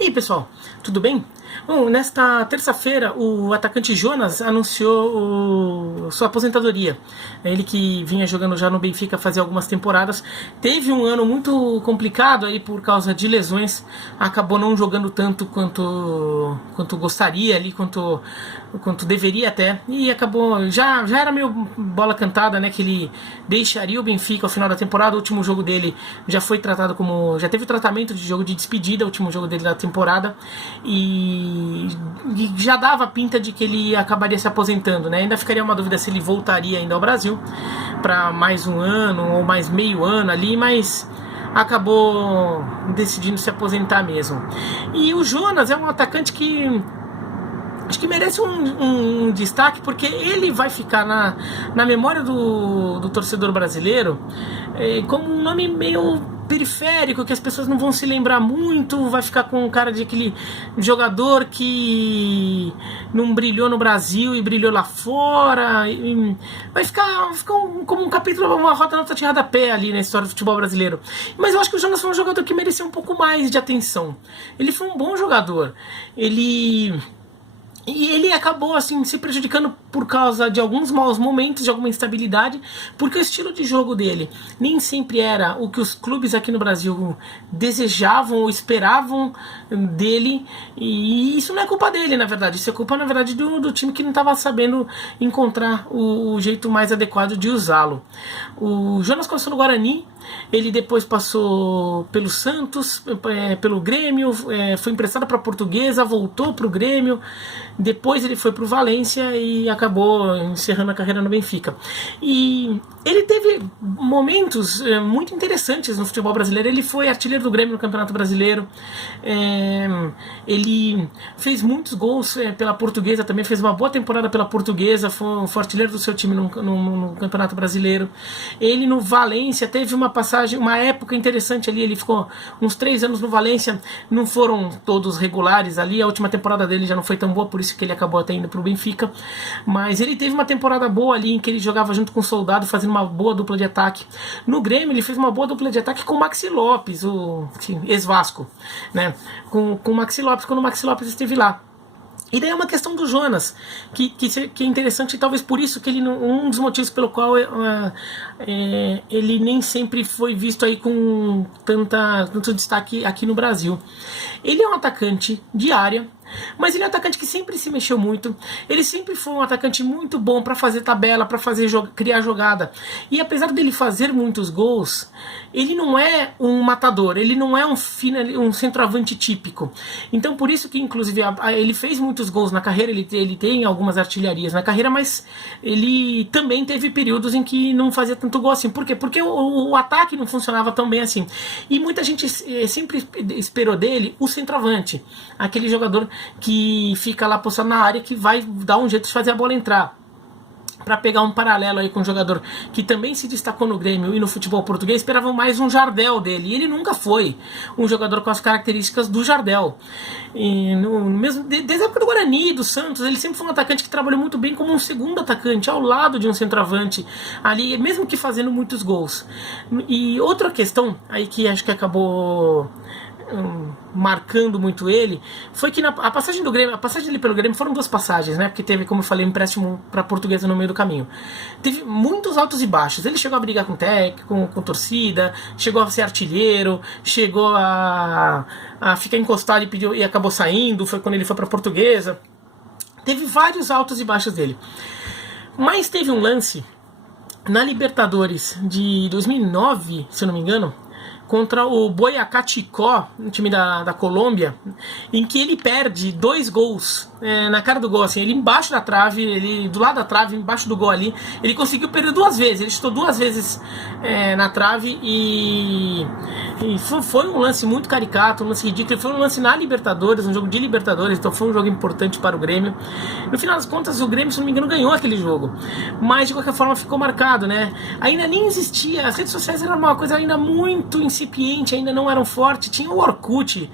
E aí, pessoal, tudo bem? Bom, nesta terça-feira, o atacante Jonas anunciou sua aposentadoria. Ele que vinha jogando já no Benfica fazia algumas temporadas, teve um ano muito complicado aí por causa de lesões, acabou não jogando tanto quanto gostaria ali, quanto deveria até, e acabou, já era meio bola cantada, né, que ele deixaria o Benfica ao final da temporada. O último jogo dele já foi tratado como, já teve tratamento de jogo de despedida, o último jogo dele da temporada, e já dava pinta de que ele acabaria se aposentando, né? Ainda ficaria uma dúvida se ele voltaria ainda ao Brasil para mais um ano ou mais meio ano ali, mas acabou decidindo se aposentar mesmo. E o Jonas é um atacante que acho que merece um destaque, porque ele vai ficar na memória do torcedor brasileiro como um nome meio periférico, que as pessoas não vão se lembrar muito, vai ficar com cara de aquele jogador que não brilhou no Brasil e brilhou lá fora, vai ficar como um capítulo, uma nota de rodapé ali na história do futebol brasileiro. Mas eu acho que o Jonas foi um jogador que merecia um pouco mais de atenção. Ele foi um bom jogador, e ele acabou assim se prejudicando por causa de alguns maus momentos, de alguma instabilidade, porque o estilo de jogo dele nem sempre era o que os clubes aqui no Brasil desejavam ou esperavam dele, e isso não é culpa dele, na verdade, isso é culpa, na verdade, do time que não estava sabendo encontrar o jeito mais adequado de usá-lo. O Jonas começou no Guarani, ele depois passou pelo Santos, pelo Grêmio, foi emprestado para a Portuguesa, voltou para o Grêmio, depois ele foi para o Valência e acabou encerrando a carreira no Benfica. E ele teve momentos muito interessantes no futebol brasileiro. Ele foi artilheiro do Grêmio no Campeonato Brasileiro, ele fez muitos gols pela Portuguesa, também fez uma boa temporada pela Portuguesa, foi artilheiro do seu time no Campeonato Brasileiro. Ele no Valência teve uma passagem, uma época interessante ali, ele ficou uns 3 anos no Valência, não foram todos regulares ali, a última temporada dele já não foi tão boa, por isso que ele acabou até indo para o Benfica, mas ele teve uma temporada boa ali, em que ele jogava junto com o Soldado, fazendo uma boa dupla de ataque. No Grêmio ele fez uma boa dupla de ataque com o Maxi Lopes, o ex-Vasco, né? Com o Maxi Lopes, quando o Maxi Lopes esteve lá. E daí é uma questão do Jonas, que é interessante, e talvez por isso que ele, um dos motivos pelo qual ele nem sempre foi visto aí com tanto destaque aqui no Brasil. Ele é um atacante de área, mas ele é um atacante que sempre se mexeu muito. Ele sempre foi um atacante muito bom para fazer tabela, para criar jogada. E apesar dele fazer muitos gols, ele não é um matador, ele não é um centroavante típico. Então por isso que inclusive ele fez muitos gols na carreira, ele tem algumas artilharias na carreira, mas ele também teve períodos em que não fazia tanto gol assim. Por quê? Porque o ataque não funcionava tão bem assim. E muita gente sempre esperou dele o centroavante, aquele jogador que fica lá postado na área, que vai dar um jeito de fazer a bola entrar. Para pegar um paralelo aí com um jogador que também se destacou no Grêmio e no futebol português, esperavam mais um Jardel dele, e ele nunca foi um jogador com as características do Jardel. E mesmo desde a época do Guarani, do Santos, ele sempre foi um atacante que trabalhou muito bem como um segundo atacante, ao lado de um centroavante ali, mesmo que fazendo muitos gols. E outra questão aí que acho que acabou marcando muito ele, foi que a passagem do Grêmio, a passagem dele pelo Grêmio foram 2 passagens, né? Porque teve, como eu falei, um empréstimo para a Portuguesa no meio do caminho. Teve muitos altos e baixos. Ele chegou a brigar com técnico, com torcida, chegou a ser artilheiro, chegou a ficar encostado e acabou saindo, foi quando ele foi para a Portuguesa. Teve vários altos e baixos dele. Mas teve um lance na Libertadores de 2009, se eu não me engano, contra o Boyacá Chicó, um time da Colômbia, em que ele perde 2 gols na cara do gol, assim, ele embaixo da trave, ele do lado da trave, embaixo do gol ali, ele conseguiu perder 2 vezes, ele chutou 2 vezes na trave, e foi um lance muito caricato, um lance ridículo, foi um lance na Libertadores, um jogo de Libertadores, então foi um jogo importante para o Grêmio. No final das contas, o Grêmio, se não me engano, ganhou aquele jogo, mas de qualquer forma ficou marcado, né? Ainda nem existia, as redes sociais eram uma coisa ainda muito incipiente, ainda não eram fortes. Tinha o Orkut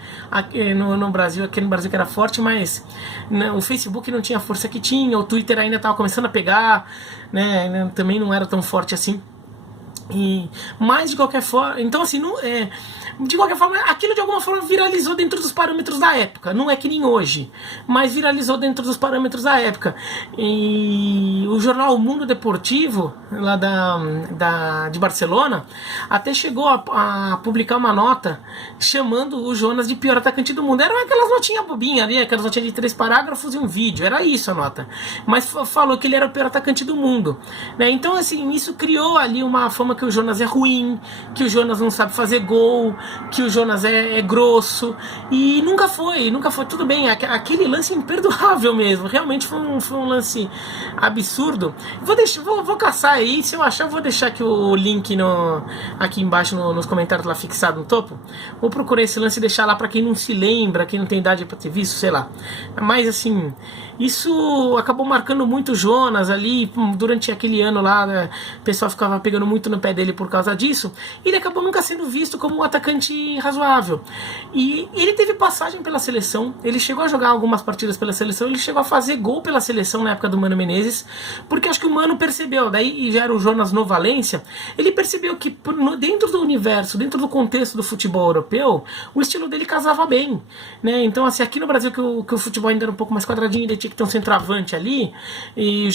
no Brasil, aqui no Brasil, que era forte, mas o Facebook não tinha a força que tinha, o Twitter ainda estava começando a pegar, né? Também não era tão forte assim. Mas de qualquer forma, então assim, De qualquer forma, aquilo de alguma forma viralizou dentro dos parâmetros da época. Não é que nem hoje, mas viralizou dentro dos parâmetros da época. E o jornal O Mundo Deportivo, lá de Barcelona, até chegou a publicar uma nota chamando o Jonas de pior atacante do mundo. Eram aquelas notinhas bobinhas ali, aquelas notinhas de 3 parágrafos e um vídeo. Era isso a nota. Mas falou que ele era o pior atacante do mundo, né? Então, assim, isso criou ali uma fama que o Jonas é ruim, que o Jonas não sabe fazer gol, que o Jonas é grosso, e nunca foi. Tudo bem, aquele lance imperdoável mesmo, realmente foi um lance absurdo. Vou caçar aí, se eu achar, eu vou deixar aqui o link aqui embaixo nos comentários lá fixado no topo. Vou procurar esse lance e deixar lá pra quem não se lembra, quem não tem idade pra ter visto, sei lá. Mas assim, isso acabou marcando muito o Jonas ali, durante aquele ano lá, né, o pessoal ficava pegando muito no pé dele por causa disso, e ele acabou nunca sendo visto como um atacante razoável. E ele teve passagem pela seleção, ele chegou a jogar algumas partidas pela seleção, ele chegou a fazer gol pela seleção na época do Mano Menezes, porque acho que o Mano percebeu, daí já era o Jonas no Valência, ele percebeu que dentro do universo, dentro do contexto do futebol europeu, o estilo dele casava bem, né? Então, assim, aqui no Brasil que o futebol ainda era um pouco mais quadradinho, ele tinha que ter um centroavante ali, e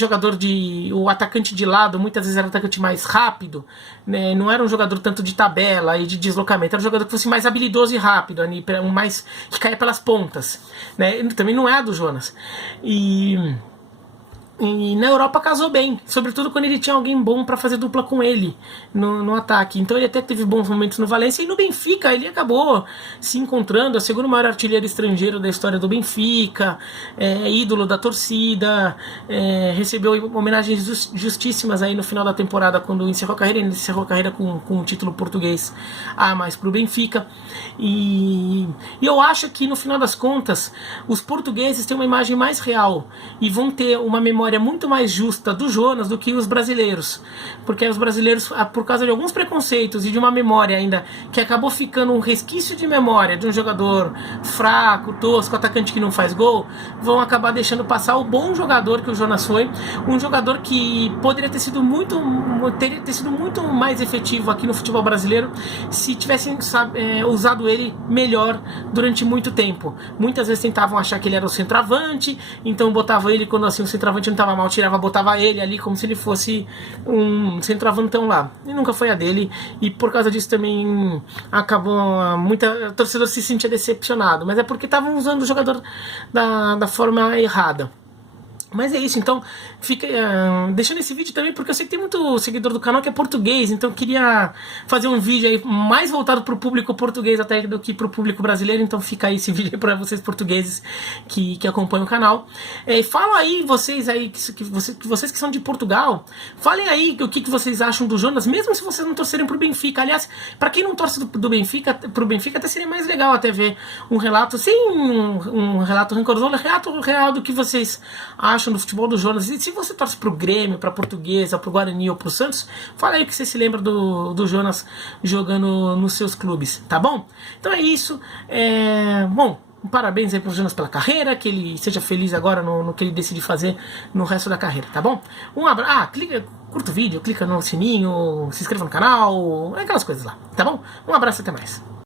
o atacante de lado muitas vezes era um atacante mais rápido, né? Não era um jogador tanto de tabela e de deslocamento, era um jogador que fosse mais habilidoso e rápido, mais que caia pelas pontas, né? Ele também não é a do Jonas. E na Europa casou bem, sobretudo quando ele tinha alguém bom para fazer dupla com ele no ataque. Então ele até teve bons momentos no Valência, e no Benfica ele acabou se encontrando, o segundo maior artilheiro estrangeiro da história do Benfica, ídolo da torcida, recebeu homenagens justíssimas aí no final da temporada quando encerrou a carreira. Ele encerrou a carreira com um título português a mais para o Benfica. E eu acho que no final das contas os portugueses têm uma imagem mais real e vão ter uma memória muito mais justa do Jonas do que os brasileiros, porque os brasileiros, por causa de alguns preconceitos e de uma memória ainda que acabou ficando um resquício de memória de um jogador fraco, tosco, atacante que não faz gol, vão acabar deixando passar o bom jogador que o Jonas foi, um jogador que poderia ter sido muito mais efetivo aqui no futebol brasileiro se tivessem usado ele melhor durante muito tempo. Muitas vezes tentavam achar que ele era o centroavante, então botavam ele quando assim o centroavante não estava mal, botava ele ali como se ele fosse um centroavantão lá. E nunca foi a dele, e por causa disso também acabou muita torcedor se sentia decepcionado, mas é porque estavam usando o jogador da forma errada. Mas é isso, então fica deixando esse vídeo também porque eu sei que tem muito seguidor do canal que é português, então eu queria fazer um vídeo aí mais voltado para o público português até do que para o público brasileiro, então fica aí esse vídeo para vocês portugueses que acompanham o canal. Falam aí vocês aí vocês que são de Portugal, falem aí o que vocês acham do Jonas, mesmo se vocês não torcerem pro Benfica. Aliás, para quem não torce pro Benfica até seria mais legal até ver um relato, sem um relato rancoroso, um relato real do que vocês acham do futebol do Jonas. E se você torce pro Grêmio, pra Portuguesa, pro Guarani ou pro Santos, fala aí que você se lembra do Jonas jogando nos seus clubes, tá bom? Então é isso. Bom, parabéns aí pro Jonas pela carreira, que ele seja feliz agora no que ele decide fazer no resto da carreira, tá bom? Um abraço. Curta o vídeo, clica no sininho, se inscreva no canal, aquelas coisas lá, tá bom? Um abraço e até mais.